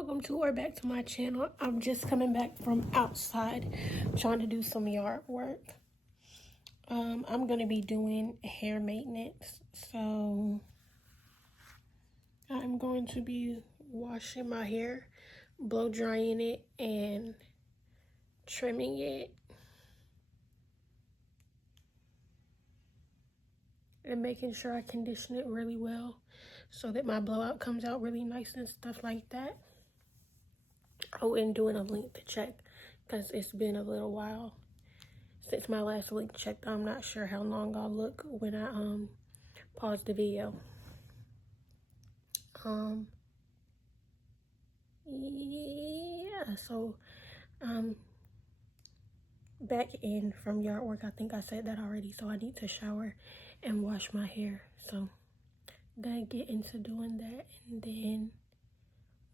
welcome to or back to my channel. I'm just coming back from outside trying to do some yard work. I'm gonna be doing hair maintenance, so I'm going to be washing my hair, blow drying it, and trimming it, and making sure I condition it really well so that my blowout comes out really nice and stuff like that. Oh, and doing a length check because it's been a little while since my last length check. I'm not sure how long I'll look when I pause the video. Yeah, so back in from yard work. I think I said that already, so I need to shower and wash my hair. So I'm gonna get into doing that, and then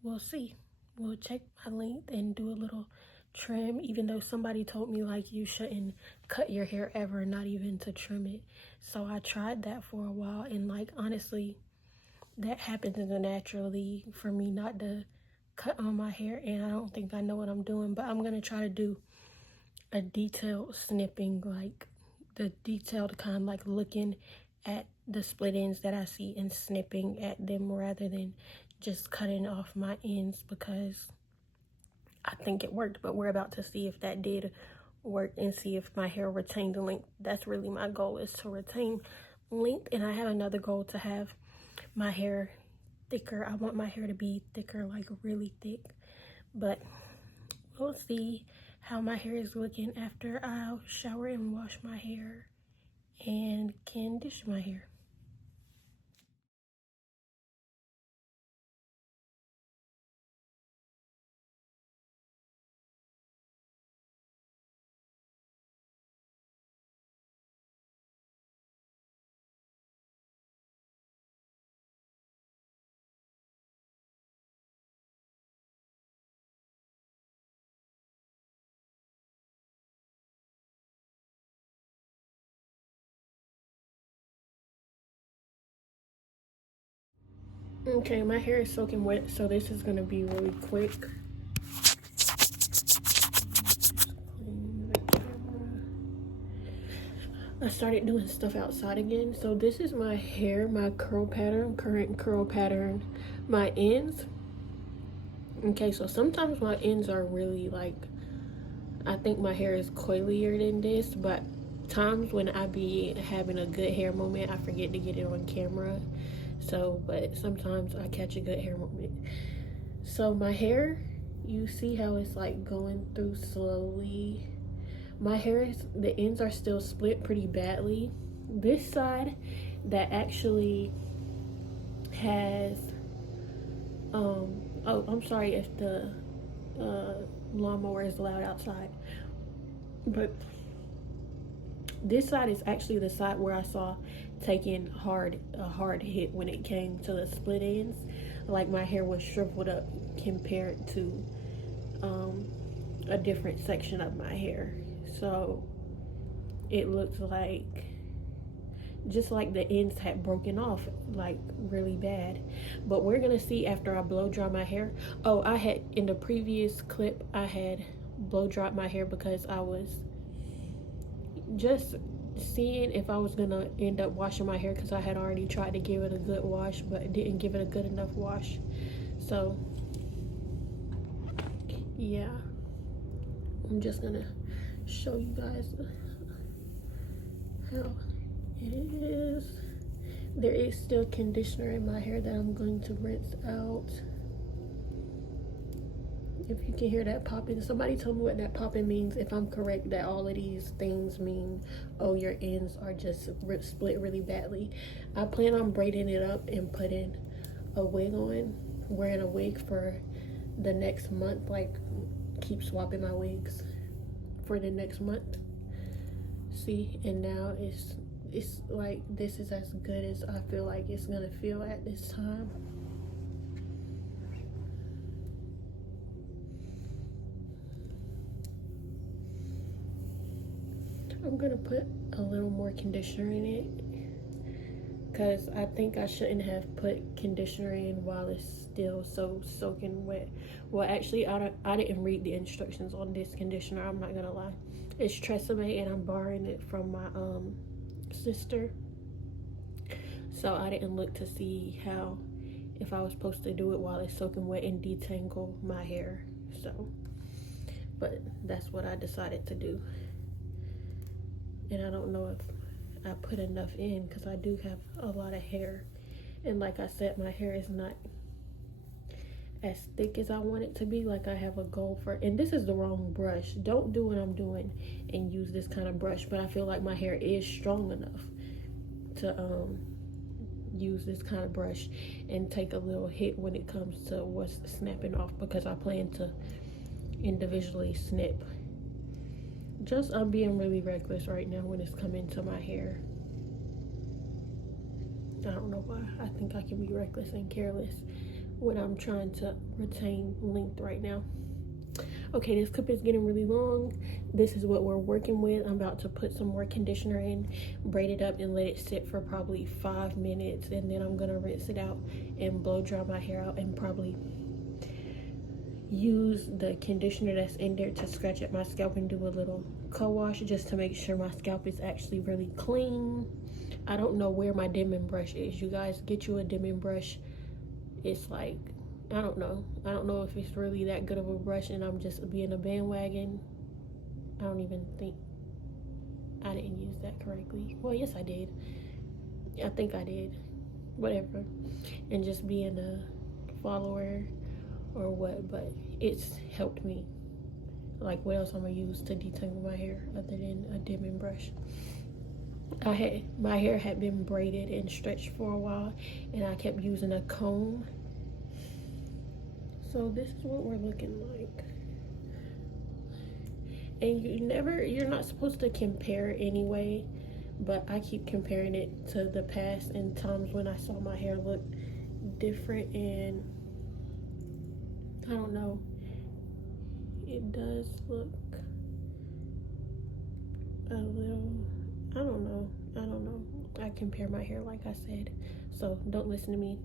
we'll see. We'll check my length and do a little trim, even though somebody told me like you shouldn't cut your hair ever, not even to trim it. So I tried that for a while, and like honestly, that happens naturally for me not to cut on my hair, and I don't think I know what I'm doing. But I'm gonna try to do a detailed snipping, like the detailed kind, like looking at the split ends that I see and snipping at them rather than just cutting off my ends, because I think it worked. But we're about to see if that did work and see if my hair retained the length. That's really my goal, is to retain length. And I have another goal, to have my hair thicker. I want my hair to be thicker, like really thick. But we'll see how my hair is looking after I shower and wash my hair and condition my hair. Okay, my hair is soaking wet, so this is gonna be really quick. I started doing stuff outside again. So this is my hair, my curl pattern, current curl pattern, my ends. Okay, so sometimes my ends are really like, I think my hair is coilier than this, but times when I be having a good hair moment, I forget to get it on camera. So, but sometimes I catch a good hair moment. So my hair, you see how it's like going through slowly. My hair is, the ends are still split pretty badly. This side that actually has, oh, I'm sorry if the lawnmower is loud outside, but this side is actually the side where I saw taking a hard hit when it came to the split ends. Like my hair was shriveled up compared to a different section of my hair. So it looks like, just like the ends had broken off like really bad. But we're gonna see after I blow dry my hair. Oh, I had, in the previous clip, I had blow dried my hair because I was just seeing if I was gonna end up washing my hair, because I had already tried to give it a good wash but didn't give it a good enough wash. So yeah, I'm just gonna show you guys how it is. There is still conditioner in my hair that I'm going to rinse out. If you can hear that popping, somebody told me what that popping means. If I'm correct, that all of these things mean, oh, your ends are just split really badly. I plan on braiding it up and putting a wig on, wearing a wig for the next month, like keep swapping my wigs for the next month. See, and now it's like, this is as good as I feel like it's gonna feel at this time. I'm gonna put a little more conditioner in it because I think I shouldn't have put conditioner in while it's still so soaking wet. Well, actually, I didn't read the instructions on this conditioner. I'm not gonna lie. It's Tresemme, and I'm borrowing it from my sister. So I didn't look to see how, if I was supposed to do it while it's soaking wet and detangle my hair. So, but that's what I decided to do. And I don't know if I put enough in, because I do have a lot of hair, and like I said, my hair is not as thick as I want it to be. Like, I have a goal for, and this is the wrong brush. Don't do what I'm doing and use this kind of brush, but I feel like my hair is strong enough to use this kind of brush and take a little hit when it comes to what's snapping off, because I plan to individually snip. Just, I'm being really reckless right now when it's coming to my hair. I don't know why. I think I can be reckless and careless when I'm trying to retain length right now. Okay, this clip is getting really long. This is what we're working with. I'm about to put some more conditioner in, braid it up, and let it sit for probably 5 minutes, and then I'm gonna rinse it out and blow dry my hair out, and probably use the conditioner that's in there to scratch at my scalp and do a little co-wash, just to make sure my scalp is actually really clean. I don't know where my dimming brush is. You guys, get you a dimming brush. It's like, I don't know if it's really that good of a brush and I'm just being a bandwagon. I don't even think I didn't use that correctly. Well, yes I did. I think I did. Whatever. And just being a follower or what, but it's helped me. Like, what else I'm gonna use to detangle my hair other than a dimming brush? My hair had been braided and stretched for a while, and I kept using a comb. So this is what we're looking like. And you're not supposed to compare anyway, but I keep comparing it to the past and times when I saw my hair look different, and I don't know, it does look a little, I don't know. I compare my hair, like I said, so don't listen to me.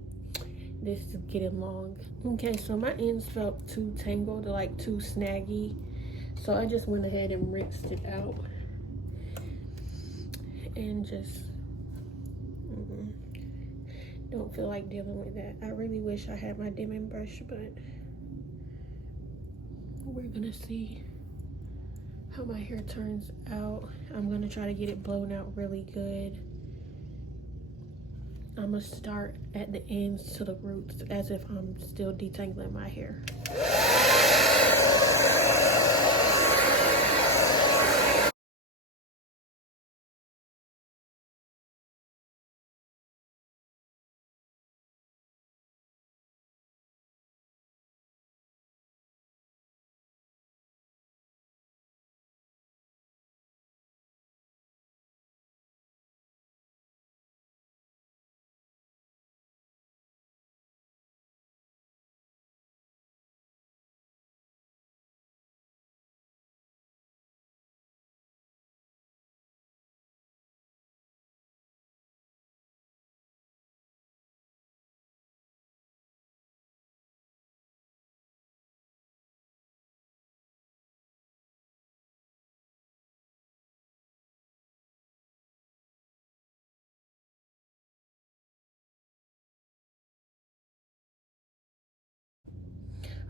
This is getting long. Okay, so my ends felt too tangled, like too snaggy, so I just went ahead and rinsed it out and just don't feel like dealing with that. I really wish I had my dimming brush, but we're gonna see how my hair turns out. I'm gonna try to get it blown out really good. I'm gonna start at the ends to the roots as if I'm still detangling my hair.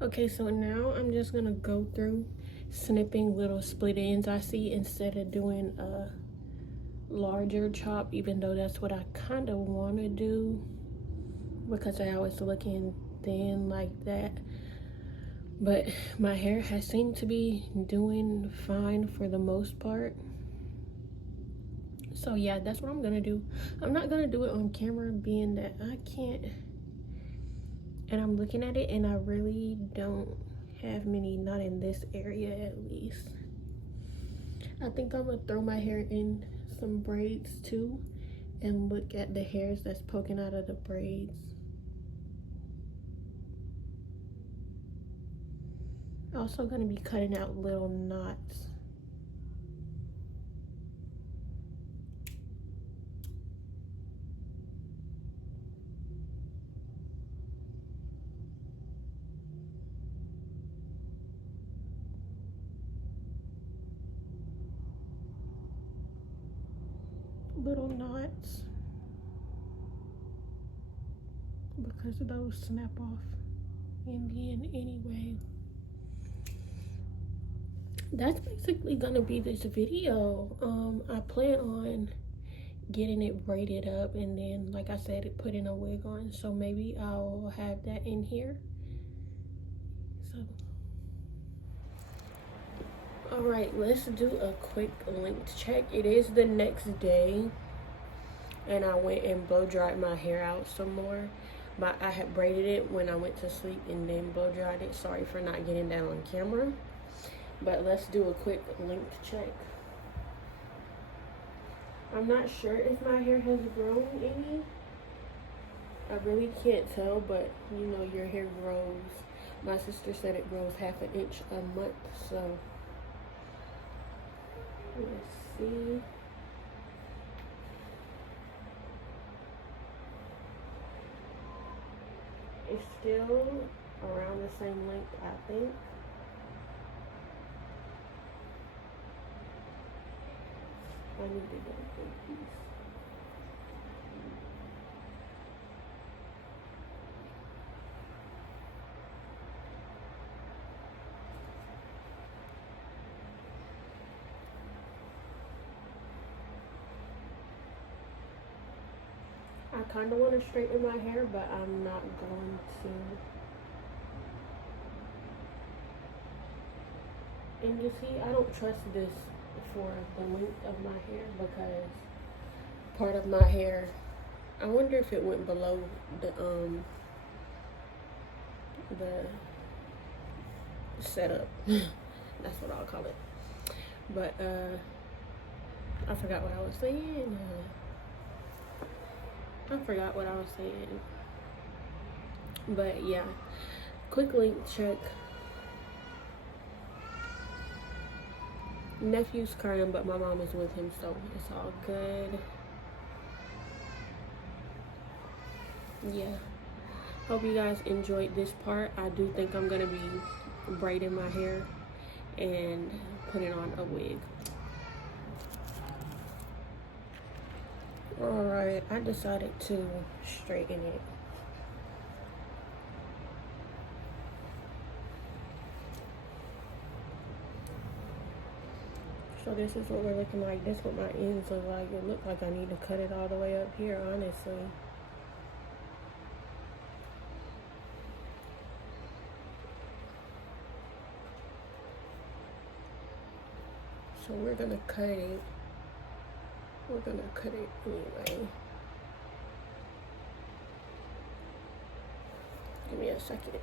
Okay, so now I'm just gonna go through snipping little split ends I see, instead of doing a larger chop, even though that's what I kind of want to do, because I always looking thin like that. But my hair has seemed to be doing fine for the most part. So yeah, that's what I'm gonna do. I'm not gonna do it on camera, being that I can't, and I'm looking at it and I really don't have many, not in this area at least. I think I'm gonna throw my hair in some braids too and look at the hairs that's poking out of the braids. Also gonna be cutting out little knots. little knots because those snap off in the end anyway. That's basically gonna be this video. I plan on getting it braided up and then, like I said, putting a wig on, so maybe I'll have that in here. So all right, let's do a quick length check. It is the next day and I went and blow dried my hair out some more, but I had braided it when I went to sleep and then blow dried it. Sorry for not getting that on camera, but let's do a quick length check. I'm not sure if my hair has grown any. I really can't tell, but you know, your hair grows. My sister said it grows ½ an inch a month, so let's see. It's still around the same length, I think. I need to get a big piece. I kind of want to straighten my hair, but I'm not going to. And you see, I don't trust this for the length of my hair because part of my hair, I wonder if it went below the setup. That's what I'll call it. But I forgot what I was saying. But yeah, quick length check. Nephew's crying, but my mom is with him, so it's all good. Yeah, hope you guys enjoyed this part. I do think I'm gonna be braiding my hair and putting on a wig. All right, I decided to straighten it. So this is what we're looking like. This is what my ends look like. It look like I need to cut it all the way up here, honestly. So we're gonna cut it. We're gonna cut it anyway. Give me a second.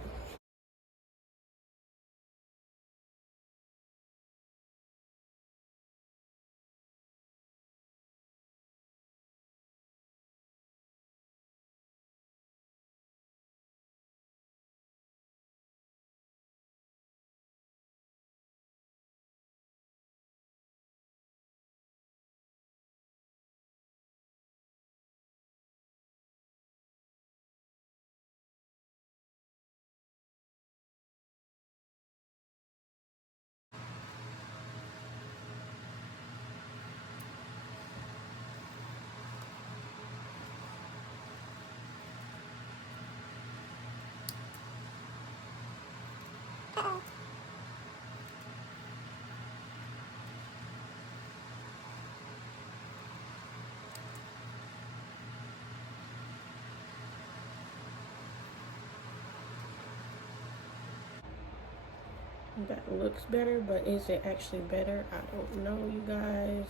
That looks better, but is it actually better? I don't know, you guys.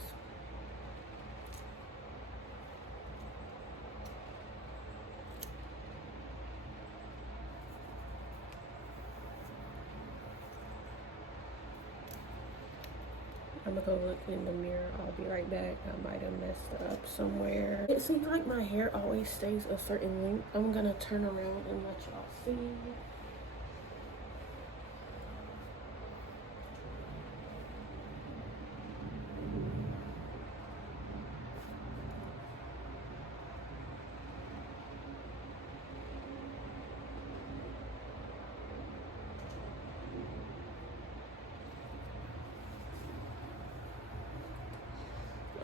I'm gonna go look in the mirror. I'll be right back. I might have messed up somewhere. It seems like my hair always stays a certain length. I'm gonna turn around and let y'all see.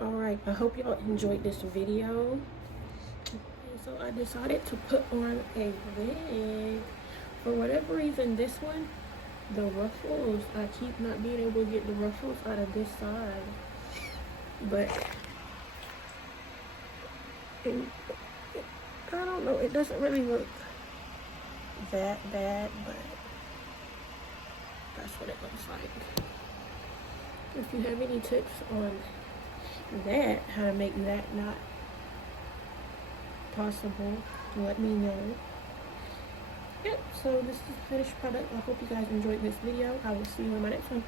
Alright, I hope y'all enjoyed this video. So I decided to put on a wig. For whatever reason, this one, the ruffles, I keep not being able to get the ruffles out of this side. But I don't know, it doesn't really look that bad, but that's what it looks like. If you have any tips on that, how to make that not possible, let me know. Yep, so this is the finished product. I hope you guys enjoyed this video. I will see you in my next one.